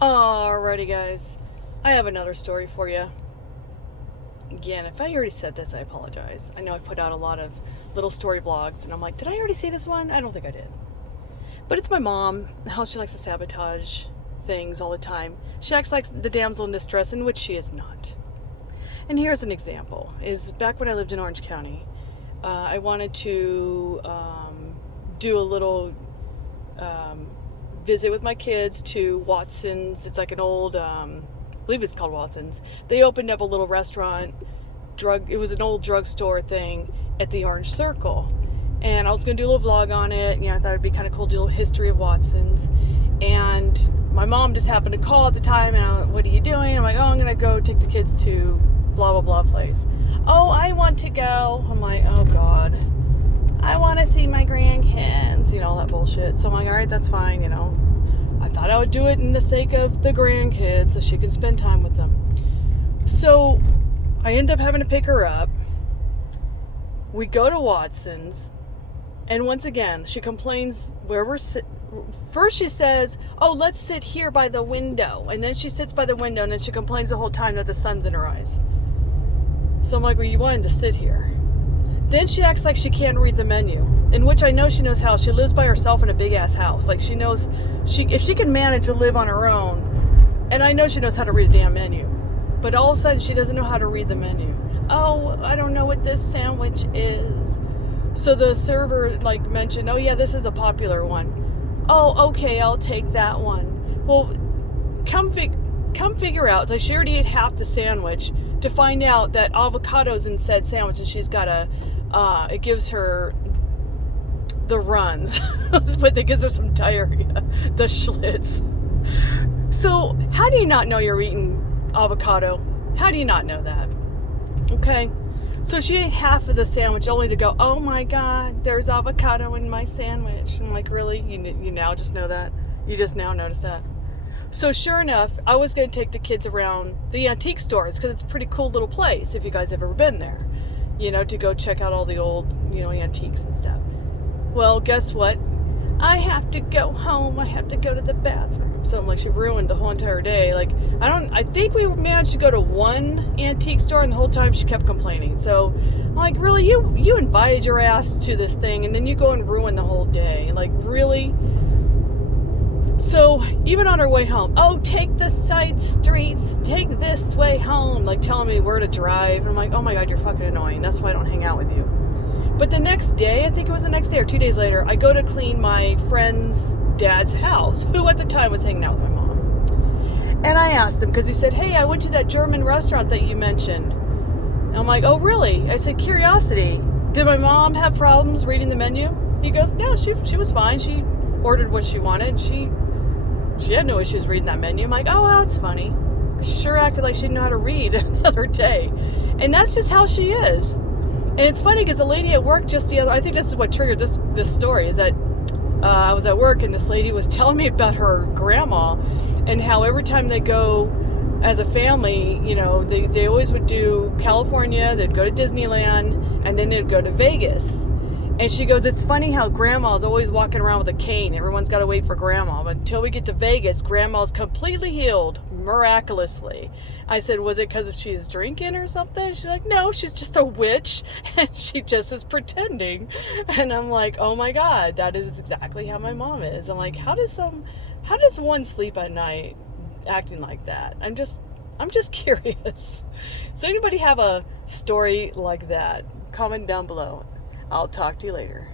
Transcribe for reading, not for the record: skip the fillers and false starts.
Alrighty, guys. I have another story for you. Again, if I already said this, I apologize. I know I put out a lot of little story vlogs, and I'm like, did I already say this one? I don't think I did. But it's my mom, how she likes to sabotage things all the time. She acts like the damsel in distress, in which she is not. And here's an example. Is back when I lived in Orange County, I wanted to do a little visit with my kids to Watson's. It's like an old, I believe it's called Watson's. They opened up a little restaurant, it was an old drugstore thing at the Orange Circle. And I was going to do a little vlog on it. I thought it'd be kind of cool to do a little history of Watson's. And my mom just happened to call at the time, and what are you doing? I'm like, I'm going to go take the kids to blah, blah, blah place. Oh, I want to go. I'm like, oh God. I want to see my grandkids, all that bullshit. So I'm like, all right, that's fine, I thought I would do it in the sake of the grandkids so she can spend time with them. So I end up having to pick her up. We go to Watson's, and once again, she complains where we're sitting. First she says, oh, let's sit here by the window. And then she sits by the window, and then she complains the whole time that the sun's in her eyes. So I'm like, well, you wanted to sit here. Then she acts like she can't read the menu, in which I know she knows how. She lives by herself in a big-ass house. Like, she knows, if she can manage to live on her own, and I know she knows how to read a damn menu, but all of a sudden she doesn't know how to read the menu. Oh, I don't know what this sandwich is. So the server, mentioned, oh, yeah, this is a popular one. Oh, okay, I'll take that one. Well, come figure out, she already ate half the sandwich, to find out that avocado's in said sandwich, and she's got it gives her the runs, but it gives her some diarrhea, the Schlitz. So how do you not know you're eating avocado? How do you not know that? Okay, so she ate half of the sandwich only to go, oh my God, there's avocado in my sandwich. I'm like, really? You now just know that? You just now notice that? So sure enough, I was going to take the kids around the antique stores, because it's a pretty cool little place if you guys have ever been there, to go check out all the old, antiques and stuff. Well, guess what? I have to go home. I have to go to the bathroom. So I'm like, she ruined the whole entire day. I think we managed to go to one antique store, and the whole time she kept complaining. So I'm like, really? You invited your ass to this thing, and then you go and ruin the whole day. Like, really? So even on our way home, oh, take the side streets, take this way home, telling me where to drive. And I'm like, oh my God, you're fucking annoying. That's why I don't hang out with you. But the next day, I think it was the next day or 2 days later, I go to clean my friend's dad's house, who at the time was hanging out with my mom. And I asked him, because he said, hey, I went to that German restaurant that you mentioned. And I'm like, oh, really? I said, curiosity, did my mom have problems reading the menu? He goes, no, she was fine. She ordered what she wanted. She had no issues reading that menu. I'm like, oh, well, that's funny. She sure acted like she didn't know how to read another day. And that's just how she is. And it's funny because the lady at work I think this is what triggered this story, is that I was at work, and this lady was telling me about her grandma, and how every time they go as a family, they always would do California, they'd go to Disneyland, and then they'd go to Vegas. And she goes, it's funny how grandma's always walking around with a cane. Everyone's got to wait for grandma. But until we get to Vegas, grandma's completely healed, miraculously. I said, was it because she's drinking or something? She's like, no, she's just a witch, and she just is pretending. And I'm like, oh my God, that is exactly how my mom is. I'm like, how does one sleep at night acting like that? I'm just curious. Does anybody have a story like that? Comment down below. I'll talk to you later.